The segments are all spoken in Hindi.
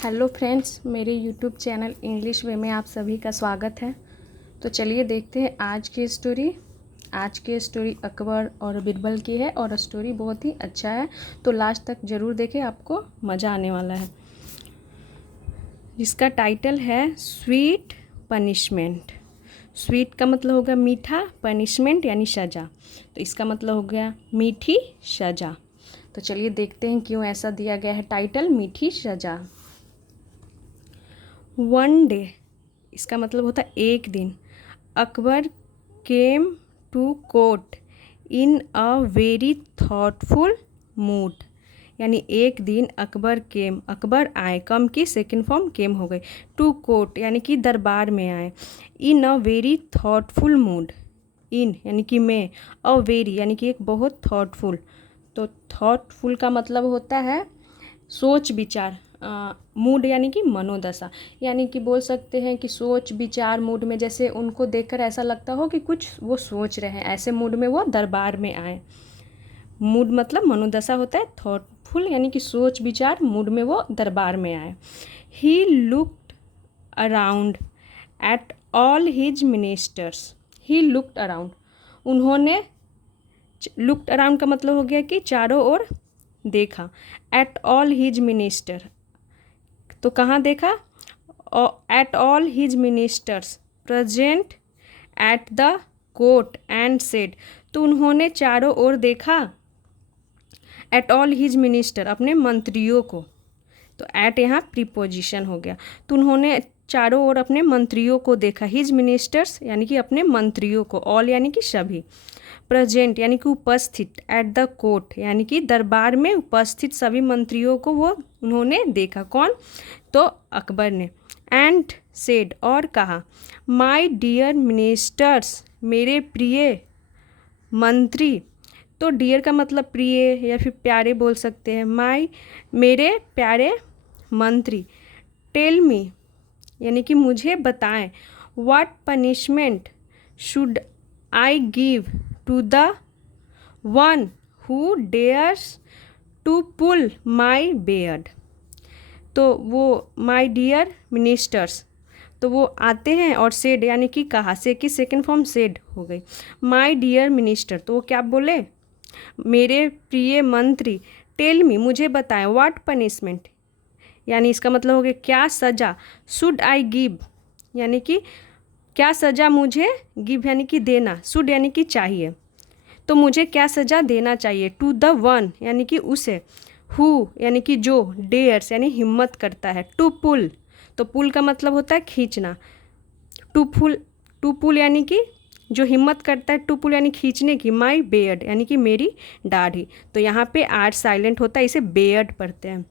हेलो फ्रेंड्स, मेरे यूट्यूब चैनल इंग्लिश वे में आप सभी का स्वागत है। तो चलिए देखते हैं आज की स्टोरी अकबर और बिरबल की है और स्टोरी बहुत ही अच्छा है, तो लास्ट तक ज़रूर देखें, आपको मज़ा आने वाला है। जिसका टाइटल है स्वीट पनिशमेंट। स्वीट का मतलब हो गया मीठा, पनिशमेंट यानी सज़ा, तो इसका मतलब हो गया मीठी सज़ा। तो चलिए देखते हैं क्यों ऐसा दिया गया है टाइटल, मीठी सज़ा। वन डे, इसका मतलब होता है एक दिन। Akbar came to court in a very thoughtful mood, यानी एक दिन अकबर आए, कम की सेकेंड फॉर्म केम हो गई, टू कोर्ट यानी कि दरबार में आए, इन अ वेरी थॉटफुल मूड, इन यानी कि में, अ वेरी यानी कि एक बहुत थॉटफुल, तो थॉटफुल का मतलब होता है सोच विचार, मूड यानी कि मनोदशा, यानी कि बोल सकते हैं कि सोच विचार मूड में, जैसे उनको देखकर ऐसा लगता हो कि कुछ वो सोच रहे हैं, ऐसे मूड में वो दरबार में आए। मूड मतलब मनोदशा होता है, थॉटफुल यानी कि सोच विचार मूड में वो दरबार में आए। He looked around at all his ministers, he looked around, उन्होंने, लुक्ड अराउंड का मतलब हो गया कि चारों ओर देखा। एट ऑल हिज मिनिस्टर, तो कहाँ देखा, at all his ministers present at the court and said, तो उन्होंने चारों ओर देखा, एट ऑल हिज मिनिस्टर अपने मंत्रियों को, तो एट यहाँ प्रीपोजिशन हो गया, तो उन्होंने चारों ओर अपने मंत्रियों को देखा, हिज मिनिस्टर्स यानी कि अपने मंत्रियों को, ऑल यानी कि सभी, प्रेजेंट यानी कि उपस्थित, एट द कोर्ट यानी कि दरबार में उपस्थित सभी मंत्रियों को वो उन्होंने देखा, कौन, तो अकबर ने, एंड सेड और कहा, माय डियर मिनिस्टर्स मेरे प्रिय मंत्री, तो डियर का मतलब प्रिय या फिर प्यारे बोल सकते हैं, मेरे प्यारे मंत्री, टेल मी यानी कि मुझे बताएं, what punishment should I give to the one who dares to pull my beard, तो वो माय डियर मिनिस्टर्स, तो वो आते हैं और सेड यानी कि कहा, से की सेकेंड फॉर्म सेड हो गई, माय डियर मिनिस्टर, तो वो क्या बोले, मेरे प्रिय मंत्री, टेल मी मुझे बताएं, व्हाट पनिशमेंट यानी इसका मतलब हो गया क्या सज़ा, शुड आई गिव यानी कि क्या सज़ा मुझे, गिव यानी कि देना, शुड यानी कि चाहिए, तो मुझे क्या सज़ा देना चाहिए, टू द वन यानी कि उसे, हु यानी कि जो, डेयर्स यानी हिम्मत करता है, टू पुल, तो पुल का मतलब होता है खींचना, टू पुल यानी कि जो हिम्मत करता है, टू पुल यानी खींचने की, माई बेयर्ड यानी कि मेरी दाढ़ी, तो यहाँ पे आर साइलेंट होता है, इसे बेयर्ड पढ़ते हैं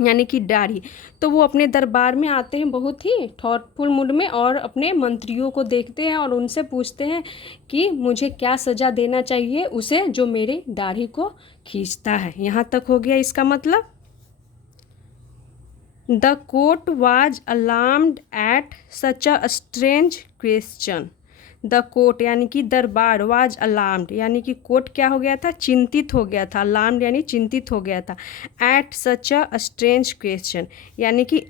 यानी कि दाढ़ी। तो वो अपने दरबार में आते हैं बहुत ही थॉटफुल मूड में और अपने मंत्रियों को देखते हैं और उनसे पूछते हैं कि मुझे क्या सज़ा देना चाहिए उसे जो मेरी दाढ़ी को खींचता है। यहाँ तक हो गया इसका मतलब। The court was alarmed at such a strange question, the court यानी कि दरबार, वाज अलार्म्ड यानी कि कोर्ट क्या हो गया था, चिंतित हो गया था, अलार्म्ड यानी चिंतित हो गया था, at such a strange question यानी कि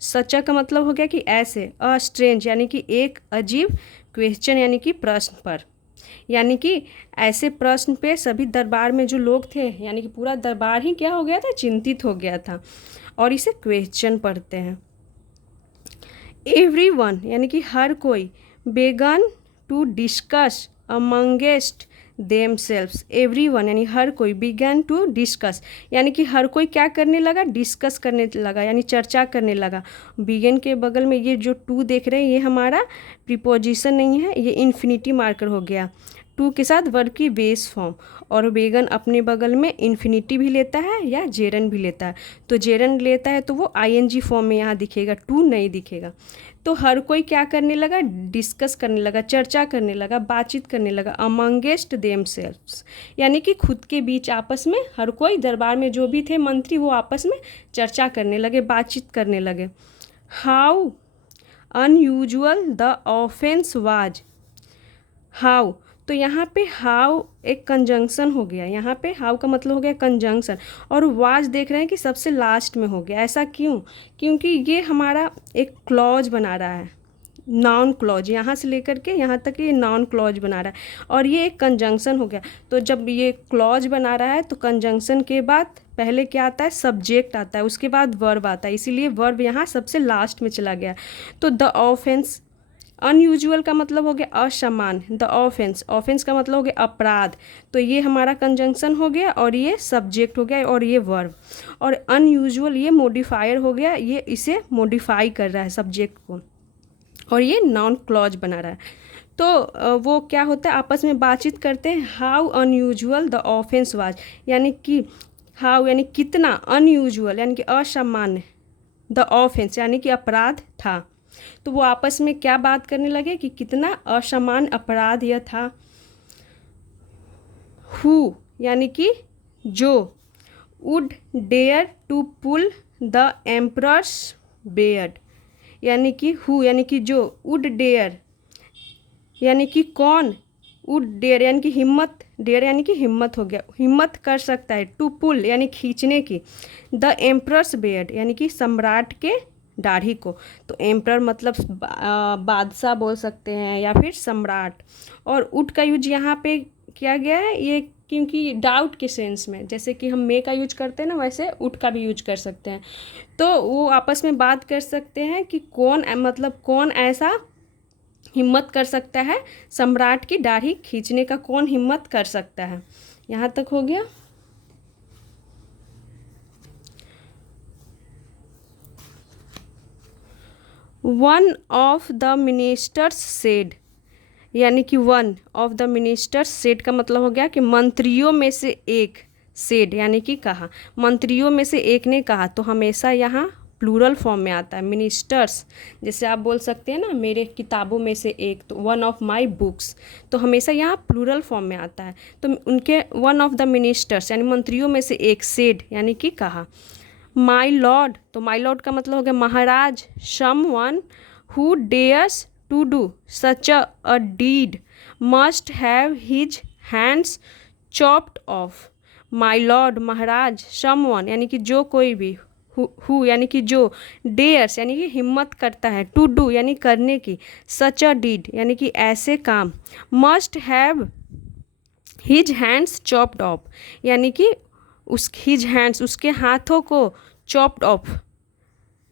सच का मतलब हो गया कि ऐसे, अ स्ट्रेंज यानी कि एक अजीब, क्वेश्चन यानी कि प्रश्न पर, यानी कि ऐसे प्रश्न पे सभी दरबार में जो लोग थे यानी कि पूरा दरबार ही क्या हो गया था, चिंतित हो गया था, और इसे क्वेश्चन पढ़ते हैं। एवरीवन यानी कि हर कोई, began to discuss amongst themselves, everyone यानी हर कोई, बिगन टू डिस्कस यानी कि हर कोई क्या करने लगा, डिस्कस करने लगा यानी चर्चा करने लगा। बिगन के बगल में ये जो टू देख रहे हैं ये हमारा प्रीपोजिशन नहीं है, ये इन्फिनिटी मार्कर हो गया, टू के साथ वर्ब की बेस फॉर्म, और बेगन अपने बगल में इन्फिनिटी भी लेता है या जेरन भी लेता है, तो जेरन लेता है तो वो आईएनजी फॉर्म में यहाँ दिखेगा, टू नहीं दिखेगा। तो हर कोई क्या करने लगा, डिस्कस करने लगा, चर्चा करने लगा, बातचीत करने लगा, अमंगेस्ट देमसेल्व्स यानी कि खुद के बीच आपस में, हर कोई दरबार में जो भी थे मंत्री वो आपस में चर्चा करने लगे, बातचीत करने लगे। How unusual the offence was, how तो यहाँ पे हाउ एक कंजंक्शन हो गया, यहाँ पे हाउ का मतलब हो गया कंजंक्शन, और वाज देख रहे हैं कि सबसे लास्ट में हो गया। ऐसा क्यों? क्योंकि ये हमारा एक क्लॉज बना रहा है, नाउन क्लॉज, यहाँ से लेकर के यहाँ तक ये नाउन क्लॉज बना रहा है, और ये एक कंजंक्शन हो गया। तो जब ये क्लॉज बना रहा है तो कंजंक्शन के बाद पहले क्या आता है? सब्जेक्ट आता है, उसके बाद वर्ब आता है, इसीलिए वर्ब यहाँ सबसे लास्ट में चला गया। तो द ऑफेंस, अनयूजुअल का मतलब हो गया असामान्य, द ऑफेंस, ऑफेंस का मतलब हो गया अपराध, तो ये हमारा कंजंक्शन हो गया और ये सब्जेक्ट हो गया और ये वर्ब। और अनयूजुअल ये मॉडिफायर हो गया, ये इसे मॉडिफाई कर रहा है सब्जेक्ट को, और ये नाउन क्लॉज बना रहा है। तो वो क्या होता है, आपस में बातचीत करते हैं, how unusual the offence was, यानी कि हाउ यानी कितना, अनयूजुअल यानी कि असामान्य, द ऑफेंस यानी कि अपराध था। तो वो आपस में क्या बात करने लगे कि कितना असामान्य अपराध यह था। हु यानी कि जो, would dare to pull the emperor's beard, यानी कि हु यानी कि जो, वुड डेयर यानी कि कौन, वुड डेयर यानी कि हिम्मत, डेयर यानी कि हिम्मत हो गया, हिम्मत कर सकता है, टू पुल यानी खींचने की, द एम्परर्स बेयर्ड यानी कि सम्राट के दाढ़ी को। तो एम्परर मतलब बादशाह बोल सकते हैं या फिर सम्राट। और वुड का यूज यहाँ पे किया गया है ये क्योंकि डाउट के सेंस में, जैसे कि हम मे का यूज करते हैं ना, वैसे वुड का भी यूज कर सकते हैं। तो वो आपस में बात कर सकते हैं कि कौन, मतलब कौन ऐसा हिम्मत कर सकता है, सम्राट की दाढ़ी खींचने का कौन हिम्मत कर सकता है। यहाँ तक हो गया। One of the ministers said, यानी कि one of the ministers said का मतलब हो गया कि मंत्रियों में से एक, सेड यानी कि कहा, मंत्रियों में से एक ने कहा। तो हमेशा यहाँ प्लूरल फॉर्म में आता है मिनिस्टर्स, जैसे आप बोल सकते हैं ना मेरे किताबों में से एक, तो वन ऑफ माई बुक्स, तो हमेशा यहाँ प्लूरल फॉर्म में आता है। तो उनके वन ऑफ द मिनिस्टर्स यानी मंत्रियों में से एक, सेड यानी कि कहा। माई लॉर्ड, तो माई लॉर्ड का मतलब हो गया महाराज, someone who dares to do such a deed must have his hands chopped off. My lord महाराज, सम वन यानी कि जो कोई भी, हु यानी कि जो, डेयर्स यानी कि हिम्मत करता है, टू डू यानी करने की, सच अ डीड यानी कि ऐसे काम, must have his hands chopped of यानी कि उस हिज हैंड्स उसके हाथों को, चॉप्ड ऑफ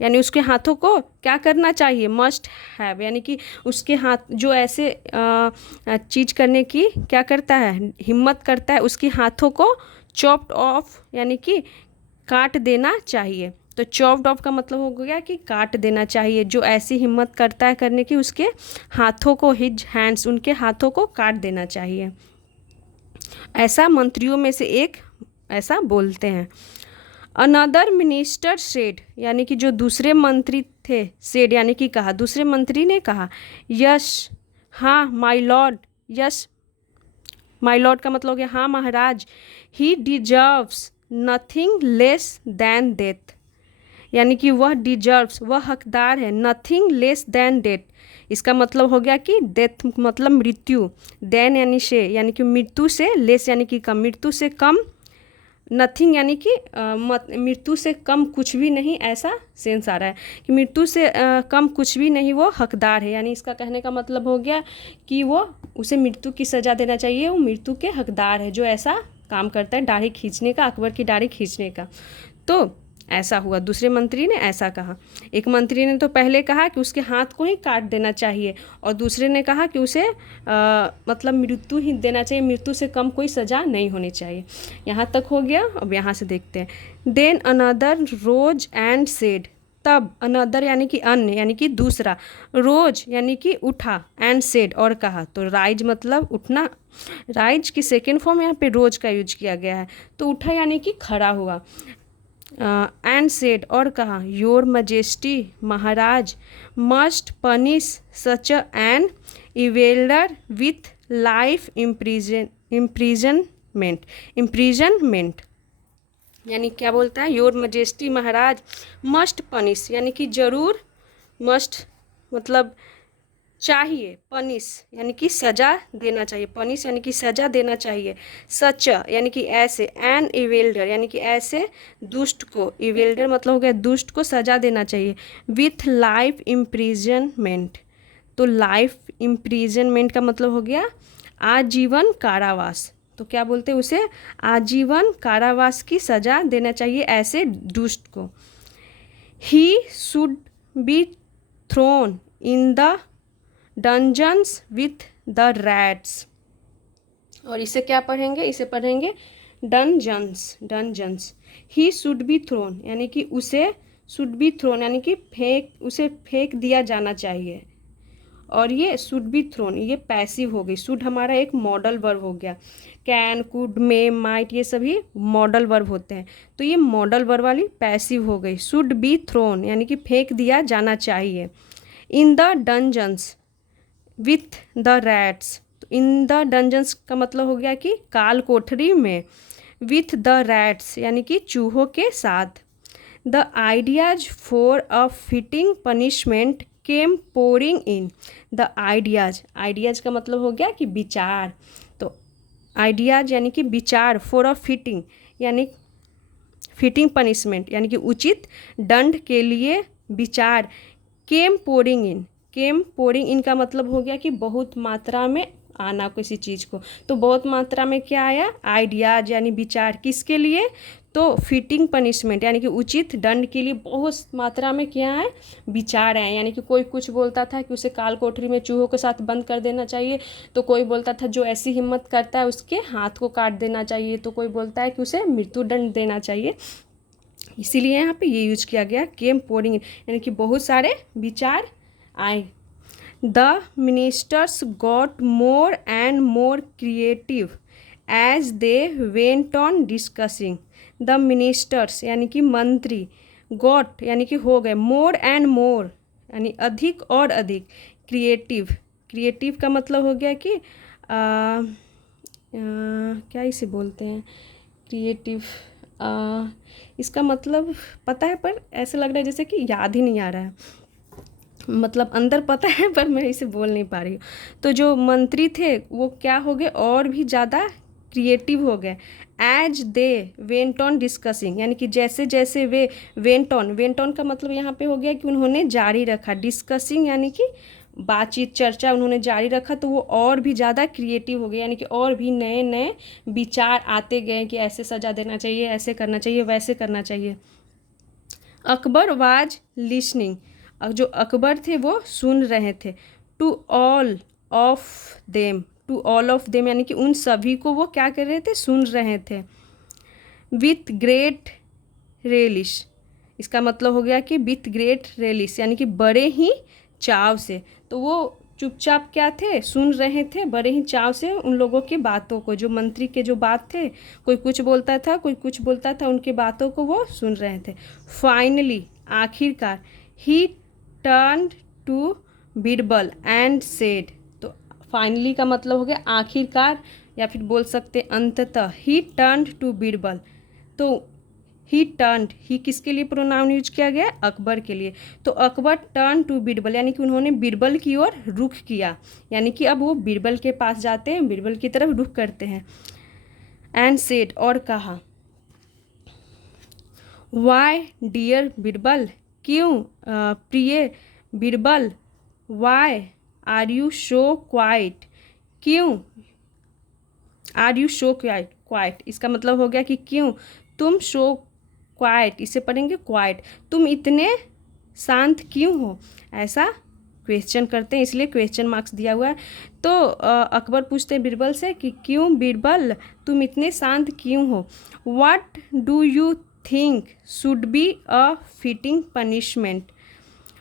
यानी उसके हाथों को क्या करना चाहिए, मस्ट हैव यानी कि उसके हाथ जो ऐसे चीज़ करने की क्या करता है, हिम्मत करता है, उसके हाथों को चॉप्ड ऑफ यानी कि काट देना चाहिए। तो चॉप्ड ऑफ का मतलब हो गया कि काट देना चाहिए, जो ऐसी हिम्मत करता है करने की उसके हाथों को, हिज हैंड्स उनके हाथों को काट देना चाहिए, ऐसा मंत्रियों में से एक ऐसा बोलते हैं। अनदर मिनिस्टर सेड यानी कि जो दूसरे मंत्री थे, सेड यानी कि कहा, दूसरे मंत्री ने कहा, यस हाँ my lord, yes my lord का मतलब हो गया हाँ महाराज, he deserves nothing less than death यानी कि वह डिजर्व्स, वह हकदार है, नथिंग लेस दैन डेथ, इसका मतलब हो गया कि डेथ मतलब मृत्यु, देन यानी से यानी कि मृत्यु से, लेस यानी कि कम, मृत्यु से कम, नथिंग यानी कि मृत्यु से कम कुछ भी नहीं, ऐसा सेंस आ रहा है कि मृत्यु से कम कुछ भी नहीं वो हकदार है, यानी इसका कहने का मतलब हो गया कि वो उसे मृत्यु की सज़ा देना चाहिए, वो मृत्यु के हकदार है जो ऐसा काम करता है दाढ़ी खींचने का, अकबर की दाढ़ी खींचने का। तो ऐसा हुआ, दूसरे मंत्री ने ऐसा कहा। एक मंत्री ने तो पहले कहा कि उसके हाथ को ही काट देना चाहिए, और दूसरे ने कहा कि उसे मतलब मृत्यु ही देना चाहिए, मृत्यु से कम कोई सज़ा नहीं होनी चाहिए। यहाँ तक हो गया। अब यहाँ से देखते हैं। Then another rose and said, तब अनदर यानी कि अन्य यानी कि दूसरा, रोज यानी कि उठा, एंड सेड और कहा, तो राइज मतलब उठना, राइज की सेकेंड फॉर्म यहाँ पे रोज का यूज किया गया है, तो उठा यानी कि खड़ा हुआ। एंड सेड और कहा, योर मजेस्टी महाराज मस्ट पनिश सच एन इवेलर विथ लाइफ इम्प्रिजनमेंट यानी क्या बोलता है, योर मजेस्टी महाराज मस्ट पनिश यानी कि जरूर, मस्ट मतलब चाहिए, पनिश यानी कि सजा देना चाहिए, पनिश यानी कि सजा देना चाहिए, सच यानी कि ऐसे, एन इवेल्डर यानी कि ऐसे दुष्ट को, इवेल्डर मतलब हो गया दुष्ट को सजा देना चाहिए, विथ लाइफ इम्प्रिजनमेंट। तो लाइफ इम्प्रिजनमेंट का मतलब हो गया आजीवन कारावास। तो क्या बोलते हैं उसे, आजीवन कारावास की सजा देना चाहिए ऐसे दुष्ट को। ही should be thrown in the dungeons with the rats. और इसे क्या पढ़ेंगे, इसे पढ़ेंगे dungeons, dungeons. He should be thrown यानी कि उसे, शुड बी थ्रोन यानी कि उसे फेंक दिया जाना चाहिए। और ये शुड बी थ्रोन ये पैसिव हो गई, शुड हमारा एक मॉडल वर्ब हो गया, कैन, कुड, मे, माइट ये सभी मॉडल वर्ब होते हैं, तो ये मॉडल वर्ब वाली पैसिव हो गई। शुड बी थ्रोन यानी कि फेंक दिया जाना चाहिए, in the dungeons with the rats. तो इन द डंजन्स का मतलब हो गया कि काल कोठरी में, विथ द रैट्स यानी कि चूहों के साथ। The ideas for a fitting punishment came pouring in. The ideas, ideas का मतलब हो गया कि विचार, तो आइडियाज यानी कि विचार, फॉर अ फिटिंग यानी फिटिंग पनिशमेंट यानी कि उचित दंड के लिए विचार, केम pouring in, came pouring in का मतलब हो गया कि बहुत मात्रा में आना किसी चीज़ को, तो बहुत मात्रा में क्या आया, आइडियाज यानी विचार, किसके लिए, तो फिटिंग पनिशमेंट यानी कि उचित दंड के लिए बहुत मात्रा में क्या है, विचार आए। यानी कि कोई कुछ बोलता था कि उसे काल कोठरी में चूहों के साथ बंद कर देना चाहिए, तो कोई बोलता था जो ऐसी हिम्मत करता है उसके हाथ को काट देना चाहिए, तो कोई बोलता है कि उसे मृत्युदंड देना चाहिए। इसीलिए यहाँ पे ये यूज किया गया केम पोरिंग यानी कि बहुत सारे विचार आए। The ministers got more and more creative as they went on discussing. The ministers यानी कि मंत्री, गॉट यानी कि हो गए, मोर एंड मोर यानी अधिक और अधिक, क्रिएटिव, क्रिएटिव का मतलब हो गया कि क्या इसे बोलते हैं, क्रिएटिव, इसका मतलब पता है पर ऐसा लग रहा है जैसे कि याद ही नहीं आ रहा है, मतलब अंदर पता है पर मैं इसे बोल नहीं पा रही हूँ। तो जो मंत्री थे वो क्या हो गए, और भी ज़्यादा क्रिएटिव हो गए। As they went on discussing यानी कि जैसे जैसे वे, वेंट ऑन, वेंट ऑन का मतलब यहाँ पे हो गया कि उन्होंने जारी रखा, डिस्कसिंग यानी कि बातचीत, चर्चा उन्होंने जारी रखा, तो वो और भी ज़्यादा क्रिएटिव हो गए, यानी कि और भी नए नए विचार आते गए कि ऐसे सजा देना चाहिए, ऐसे करना चाहिए, वैसे करना चाहिए। अकबर वाज लिसनिंग, जो अकबर थे वो सुन रहे थे, to all of them, to all of them यानी कि उन सभी को वो क्या कर रहे थे, सुन रहे थे। विथ ग्रेट रेलिश, इसका मतलब हो गया कि विथ ग्रेट रेलिश यानी कि बड़े ही चाव से, तो वो चुपचाप क्या थे, सुन रहे थे बड़े ही चाव से उन लोगों की बातों को, जो मंत्री के जो बात थे, कोई कुछ बोलता था कोई कुछ बोलता था, उनकी बातों को वो सुन रहे थे। फाइनली आखिरकार, he turned to Birbal and said, तो फाइनली का मतलब हो गया आखिरकार, या फिर बोल सकते अंततः, ही टर्न्ड टू बीरबल, तो ही टर्न्ड, ही किसके लिए प्रोनाउन यूज किया गया, अकबर के लिए, तो अकबर टर्न टू बीरबल यानी कि उन्होंने बीरबल की ओर रुख किया, यानी कि अब वो बीरबल के पास जाते हैं, बीरबल की तरफ रुख करते हैं। एंड सेड, और कहा, वाई डियर बीरबल, क्यों प्रिय Birbal, why are you so quiet, क्यों are you so quiet, quiet इसका मतलब हो गया कि क्यों तुम शो क्वाइट, इसे पढ़ेंगे क्वाइट, तुम इतने शांत क्यों हो, ऐसा क्वेश्चन करते हैं, इसलिए क्वेश्चन मार्क्स दिया हुआ है। तो अकबर पूछते हैं बीरबल से कि क्यों बीरबल तुम इतने शांत क्यों हो। What do you think should be a fitting punishment,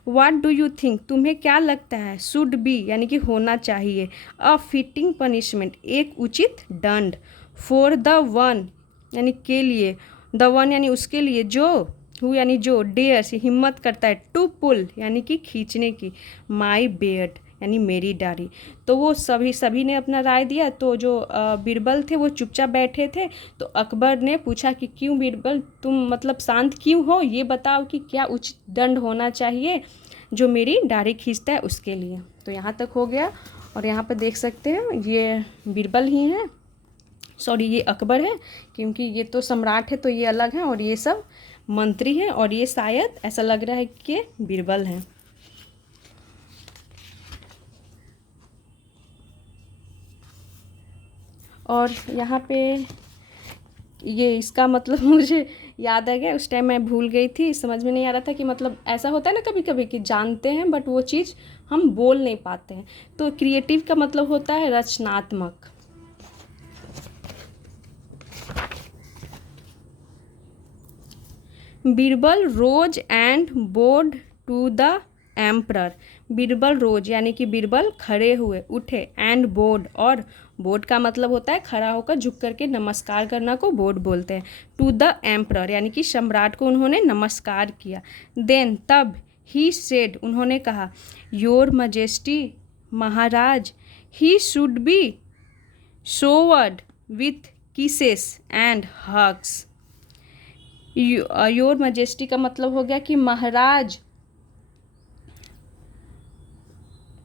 what do you think तुम्हें क्या लगता है, शुड बी यानी कि होना चाहिए, अ फिटिंग पनिशमेंट एक उचित दंड, फॉर द वन यानी के लिए, द वन यानी उसके लिए, जो हु यानी जो, डेयर से हिम्मत करता है, टू पुल यानी कि खींचने की, माई बेयर्ड यानी मेरी दाढ़ी। तो वो सभी ने अपना राय दिया, तो जो बीरबल थे वो चुपचाप बैठे थे, तो अकबर ने पूछा कि क्यों बीरबल तुम मतलब शांत क्यों हो, ये बताओ कि क्या उचित दंड होना चाहिए जो मेरी दाढ़ी खींचता है उसके लिए। तो यहाँ तक हो गया। और यहाँ पर देख सकते हैं ये बीरबल ही है, सॉरी ये अकबर है, क्योंकि ये तो सम्राट है तो ये अलग है, और ये सब मंत्री हैं, और ये शायद ऐसा लग रहा है कि ये बीरबल हैं। और यहाँ पे ये इसका मतलब मुझे याद आ गया, उस टाइम मैं भूल गई थी, समझ में नहीं आ रहा था कि मतलब ऐसा होता है ना कभी कभी कि जानते हैं बट वो चीज़ हम बोल नहीं पाते हैं। तो क्रिएटिव का मतलब होता है रचनात्मक। Birbal rose and bowed to the emperor. Birbal rose यानी कि बीरबल खड़े हुए, उठे, एंड बोर्ड, और बोर्ड का मतलब होता है खड़ा होकर झुक करके नमस्कार करना को बोर्ड बोलते हैं। टू द एम्परर यानी कि सम्राट को उन्होंने नमस्कार किया। देन तब ही सेड उन्होंने कहा, योर मजेस्टी महाराज, he should be showered with kisses and hugs. Your majesty का मतलब हो गया कि महाराज,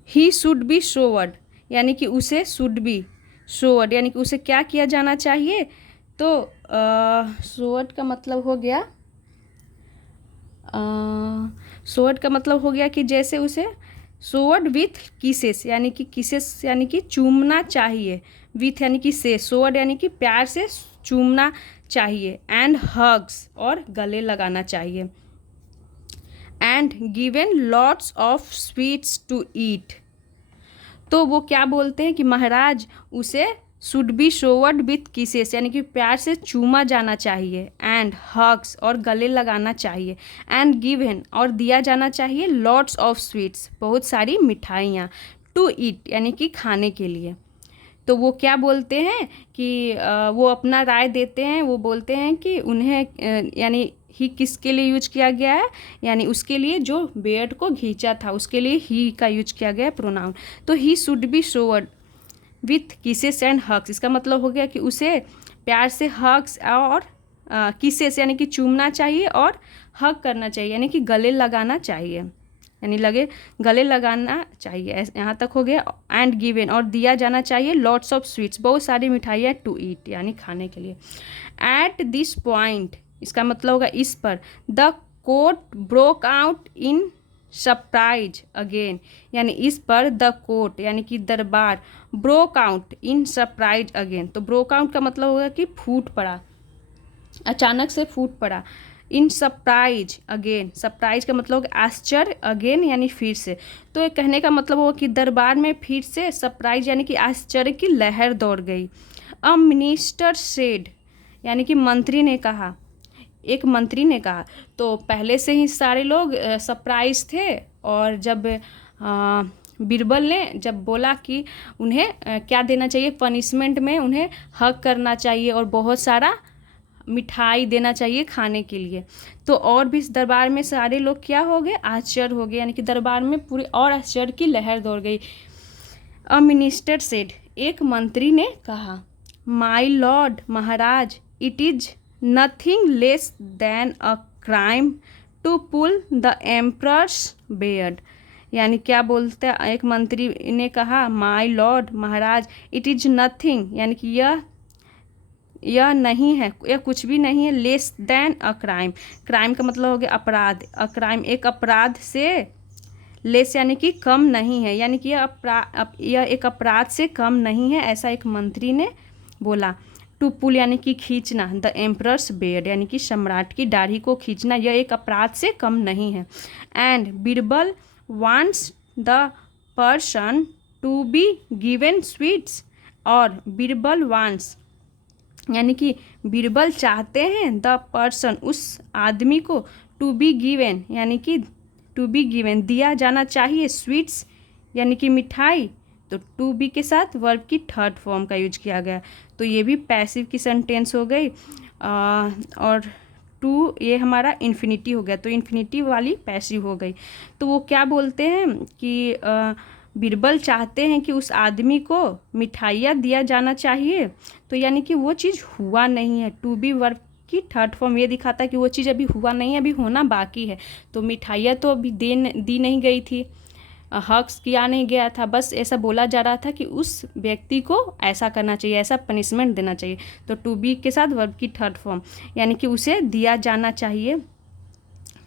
ही शुड बी शोवर्ड यानी कि उसे शुड बी शोवर्ड यानी कि उसे क्या किया जाना चाहिए। तो शोवर्ड का मतलब हो गया शोवर्ड का मतलब हो गया कि जैसे उसे शोवर्ड विथ किसेस यानी कि किसेस यानी कि चूमना चाहिए, विथ यानी कि से, शोवर्ड यानी कि प्यार से चूमना चाहिए, एंड हग्स और गले लगाना चाहिए, and given lots of sweets to eat. तो वो क्या बोलते हैं कि महाराज उसे should be showered with kisses यानी कि प्यार से चूमा जाना चाहिए, एंड हग्स और गले लगाना चाहिए, एंड गिवन और दिया जाना चाहिए लॉट्स ऑफ स्वीट्स बहुत सारी मिठाइयाँ, टू ईट यानी कि खाने के लिए। तो वो क्या बोलते हैं कि वो अपना राय देते हैं, वो बोलते हैं कि उन्हें यानी ही किसके लिए यूज किया गया है, यानी उसके लिए जो बेयर्ड को खींचा था उसके लिए ही का यूज किया गया है प्रोनाउन। तो he should be showered with kisses and hugs, इसका मतलब हो गया कि उसे प्यार से हग्स और किसेस यानी कि चूमना चाहिए, और हग करना चाहिए यानी कि गले लगाना चाहिए, यानी गले लगाना चाहिए। यहाँ तक हो गया। एंड गिवन और दिया जाना चाहिए लॉट्स ऑफ स्वीट्स बहुत सारी मिठाइयाँ, टू ईट यानी खाने के लिए। एट दिस पॉइंट इसका मतलब होगा इस पर, the court broke out in surprise again, यानी इस पर द कोर्ट यानी कि दरबार, broke out in surprise again. तो ब्रोक आउट का मतलब होगा कि फूट पड़ा, अचानक से फूट पड़ा। इन सरप्राइज अगेन, सरप्राइज का मतलब आश्चर्य, अगेन यानी फिर से। तो ये कहने का मतलब होगा कि दरबार में फिर से सरप्राइज यानी कि आश्चर्य की लहर दौड़ गई। अ मिनिस्टर सेड यानी कि मंत्री ने कहा, एक मंत्री ने कहा। तो पहले से ही सारे लोग सरप्राइज थे, और जब बीरबल ने जब बोला कि उन्हें क्या देना चाहिए पनिशमेंट में, उन्हें हक करना चाहिए और बहुत सारा मिठाई देना चाहिए खाने के लिए, तो और भी इस दरबार में सारे लोग क्या हो गए, आश्चर्य हो गए, यानी कि दरबार में पूरी और आश्चर्य की लहर दौड़ गई। अ मिनिस्टर सेड एक मंत्री ने कहा, my lord Maharaj, it is nothing less than a crime to pull the emperor's beard. यानी क्या बोलते हैं, एक मंत्री ने कहा, my lord Maharaj, it is nothing यानी कि यह नहीं है, यह कुछ भी नहीं है, less than a crime, crime का मतलब हो गया अपराध, अ क्राइम एक अपराध से, लेस यानी कि कम नहीं है, यानी कि यह एक अपराध से कम नहीं है, ऐसा एक मंत्री ने बोला। टू पुल यानी कि खींचना, द एम्परर्स बियर्ड यानी कि सम्राट की दाढ़ी को खींचना, यह एक अपराध से कम नहीं है। And Birbal wants the person to be given sweets, और बीरबल वांट्स यानी कि बीरबल चाहते हैं, द पर्सन उस आदमी को, टू बी गिवन यानी कि टू बी गिवन दिया जाना चाहिए, स्वीट्स यानी कि मिठाई, तो टू बी के साथ वर्ब की थर्ड फॉर्म का यूज किया गया। तो ये भी पैसिव की सेंटेंस हो गई, और टू ये हमारा इन्फिनिटी हो गया, तो इन्फिनिटी वाली पैसिव हो गई। तो वो क्या बोलते हैं कि बीरबल चाहते हैं कि उस आदमी को मिठाइयाँ दिया जाना चाहिए, तो यानी कि वो चीज़ हुआ नहीं है। टू बी वर्ब की थर्ड फॉर्म ये दिखाता है कि वो चीज़ अभी हुआ नहीं है, अभी होना बाकी है। तो मिठाइयाँ तो अभी दी नहीं गई थी, हक्स किया नहीं गया था, बस ऐसा बोला जा रहा था कि उस व्यक्ति को ऐसा करना चाहिए, ऐसा पनिशमेंट देना चाहिए। तो टू बी के साथ वर्ब की थर्ड फॉर्म, यानी कि उसे दिया जाना चाहिए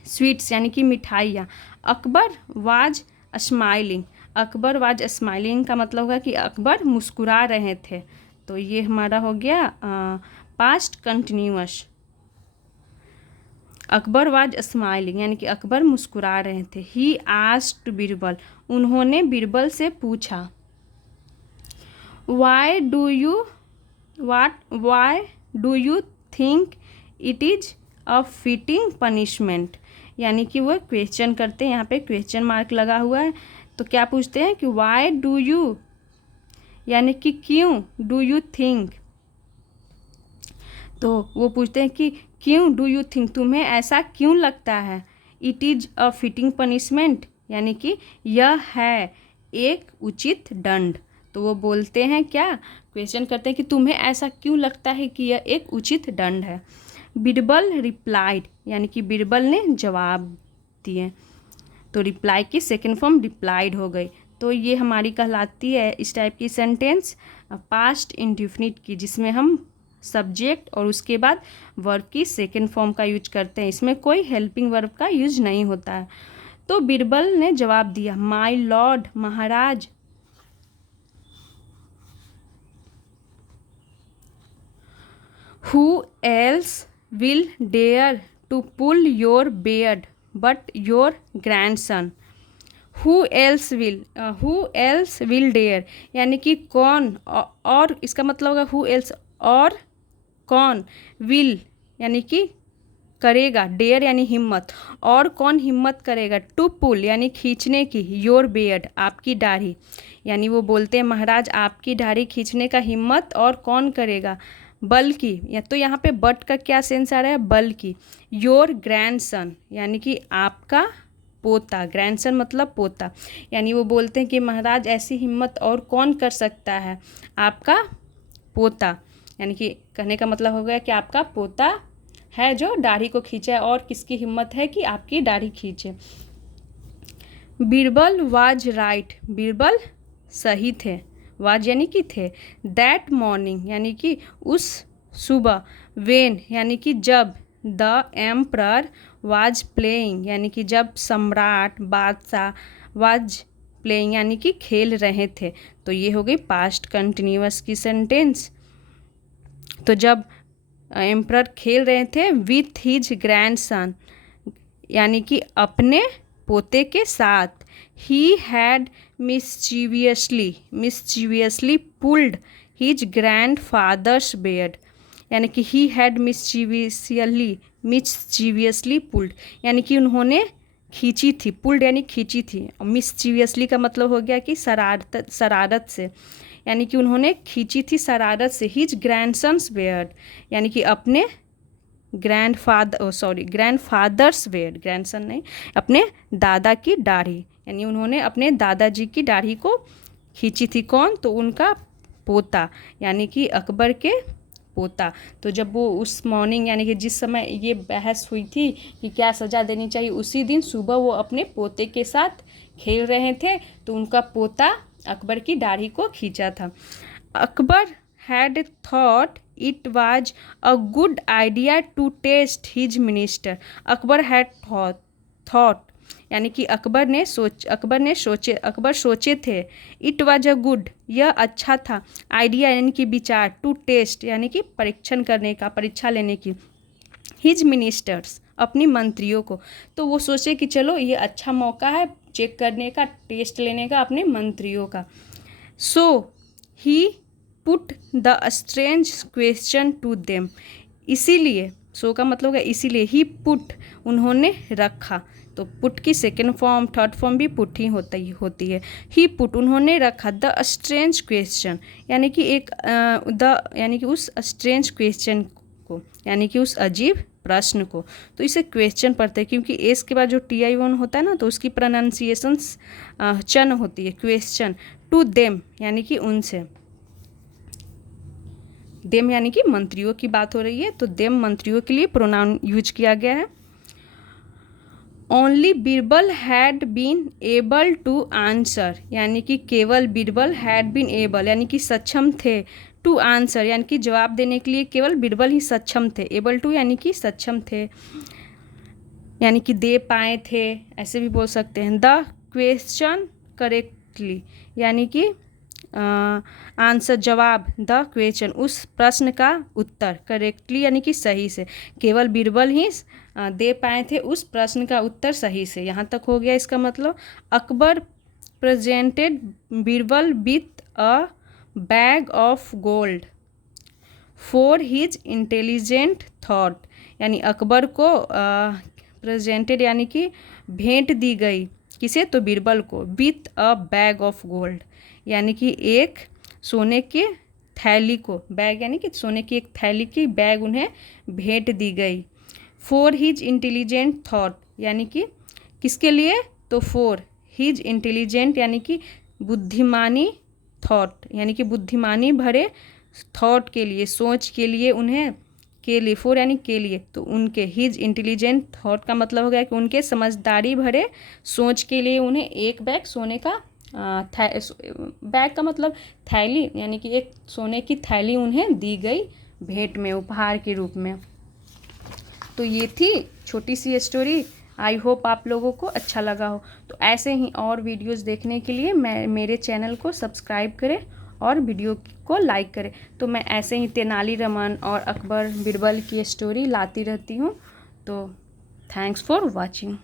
स्वीट्स यानी कि मिठाइयाँ। Akbar was smiling, Akbar was smiling का मतलब होगा कि अकबर मुस्कुरा रहे थे। तो ये हमारा हो गया past continuous. Akbar was smiling यानी कि अकबर मुस्कुरा रहे थे। ही आस्क्ड बीरबल, उन्होंने बीरबल से पूछा। Why do you think it is a fitting punishment, यानी कि वो क्वेश्चन करते हैं, यहाँ पे क्वेश्चन मार्क लगा हुआ है। तो क्या पूछते हैं कि वाई डू यू यानी कि क्यों, डू यू थिंक, तो वो पूछते हैं कि क्यों, डू यू थिंक, तुम्हें ऐसा क्यों लगता है। It is a fitting punishment यानी कि यह है एक उचित दंड। तो वो बोलते हैं क्या, क्वेश्चन करते हैं कि तुम्हें ऐसा क्यों लगता है कि यह एक उचित दंड है। बीरबल रिप्लाइड यानी कि बीरबल ने जवाब दिए। तो रिप्लाई की सेकेंड फॉर्म रिप्लाइड हो गई। तो ये हमारी कहलाती है इस टाइप की सेंटेंस पास्ट इंडेफिनिट की, जिसमें हम सब्जेक्ट और उसके बाद वर्ब की सेकेंड फॉर्म का यूज करते हैं। इसमें कोई हेल्पिंग वर्ब का यूज नहीं होता है। तो बीरबल ने जवाब दिया, my lord, Maharaj, who else will dare to pull your beard but your grandson. Who else will dare यानी कि कौन, और इसका मतलब होगा हु एल्स, और कौन, विल यानी कि करेगा, डेयर यानी हिम्मत, और कौन हिम्मत करेगा, टू पुल यानी खींचने की, योर बेयर्ड आपकी दाढ़ी, यानी वो बोलते हैं महाराज आपकी दाढ़ी खींचने का हिम्मत और कौन करेगा, बल्कि, या तो यहाँ पे बट का क्या सेंस आ रहा है, बल्कि, योर ग्रैंडसन यानी कि आपका पोता, ग्रैंडसन मतलब पोता, यानी वो बोलते हैं कि महाराज ऐसी हिम्मत और कौन कर सकता है, आपका पोता, यानी कि कहने का मतलब हो गया कि आपका पोता है जो दाढ़ी को खींचे, और किसकी हिम्मत है कि आपकी दाढ़ी खींचे। बीरबल वाज राइट, बीरबल सही थे, वाज यानी कि थे, दैट मॉर्निंग यानी कि उस सुबह, वेन यानी कि जब, द एम्परर वाज प्लेइंग यानी कि जब सम्राट बादशाह, वाज प्लेइंग यानी कि खेल रहे थे। तो ये हो गई पास्ट कंटिन्यूअस की सेंटेंस। तो जब एम्परर खेल रहे थे विथ हिज ग्रैंडसन यानी कि अपने पोते के साथ, he had mischievously pulled his grandfather's beard यानी कि ही हैड मिस्चीवियसली पुल्ड यानी कि उन्होंने खींची थी, पुल्ड यानी खींची थी, और मिस्चीवियसली का मतलब हो गया कि शरारत से, यानी कि उन्होंने खींची थी शरारत से, हिज ग्रैंडसन्स बेयर्ड यानी कि अपने ग्रैंडफादर्स बेयर्ड, ग्रैंडसन नहीं, अपने दादा की दाढ़ी, यानी उन्होंने अपने दादाजी की दाढ़ी को खींची थी, कौन, तो उनका पोता यानी कि अकबर के पोता। तो जब वो उस मॉर्निंग यानी कि जिस समय ये बहस हुई थी कि क्या सज़ा देनी चाहिए, उसी दिन सुबह वो अपने पोते के साथ खेल रहे थे, तो उनका पोता अकबर की दाढ़ी को खींचा था। Akbar had thought it was a good idea to test his minister, Akbar had thought यानी कि अकबर सोचे थे, इट वाज अ गुड यह अच्छा था, आइडिया यानी कि विचार, टू टेस्ट यानी कि परीक्षण करने का, परीक्षा लेने की, हिज मिनिस्टर्स अपनी मंत्रियों को। तो वो सोचे कि चलो ये अच्छा मौका है चेक करने का, टेस्ट लेने का अपने मंत्रियों का। So he put the strange question to them, इसीलिए, सो का मतलब है इसीलिए, ही पुट उन्होंने रखा, तो पुट की सेकेंड फॉर्म थर्ड फॉर्म भी पुट ही होती है। ही पुट उन्होंने रखा, द स्ट्रेंज क्वेश्चन यानी कि यानी कि उस स्ट्रेंज क्वेश्चन को, यानी कि उस अजीब प्रश्न को। तो इसे क्वेश्चन पढ़ते हैं क्योंकि एस के बाद जो TI1 होता है ना, तो उसकी प्रोनाउंसिएशंस चन होती है, क्वेश्चन। टू देम यानी कि उनसे, देम यानी कि मंत्रियों की बात हो रही है, तो देम मंत्रियों के लिए प्रोनाउन यूज किया गया है। Only Birbal had been able to answer, यानी कि केवल बीरबल हैड बीन एबल यानी कि सक्षम थे, टू आंसर यानी कि जवाब देने के लिए केवल बीरबल ही सक्षम थे, एबल टू यानी कि सक्षम थे, यानी कि दे पाए थे, ऐसे भी बोल सकते हैं। द क्वेश्चन करेक्टली यानी कि आंसर जवाब, द क्वेश्चन उस प्रश्न का उत्तर, करेक्टली यानी कि सही से, केवल बीरबल ही दे पाए थे उस प्रश्न का उत्तर सही से। यहाँ तक हो गया इसका मतलब। Akbar presented Birbal with a bag of gold for his intelligent thought, यानी अकबर को प्रेजेंटेड यानी कि भेंट दी गई, किसे, तो बीरबल को, with a bag of gold यानी कि एक सोने के थैली को, बैग यानी कि सोने की एक थैली की बैग उन्हें भेंट दी गई। फॉर हिज इंटेलिजेंट थॉट यानी कि किसके लिए, तो फॉर हिज इंटेलिजेंट यानी कि बुद्धिमानी, थॉट यानी कि बुद्धिमानी भरे थॉट के लिए, सोच के लिए, उन्हें के लिए, फॉर यानी के लिए, तो उनके हिज इंटेलिजेंट थॉट का मतलब हो गया कि उनके समझदारी भरे सोच के लिए उन्हें एक बैग सोने का बैग का मतलब थैली यानी कि एक सोने की थैली उन्हें दी गई भेंट में, उपहार के रूप में। तो ये थी छोटी सी स्टोरी। आई होप आप लोगों को अच्छा लगा हो। तो ऐसे ही और वीडियोस देखने के लिए मेरे चैनल को सब्सक्राइब करें और वीडियो को लाइक करें। तो मैं ऐसे ही तेनालीरामन और अकबर बीरबल की स्टोरी लाती रहती हूँ। तो थैंक्स फॉर वॉचिंग।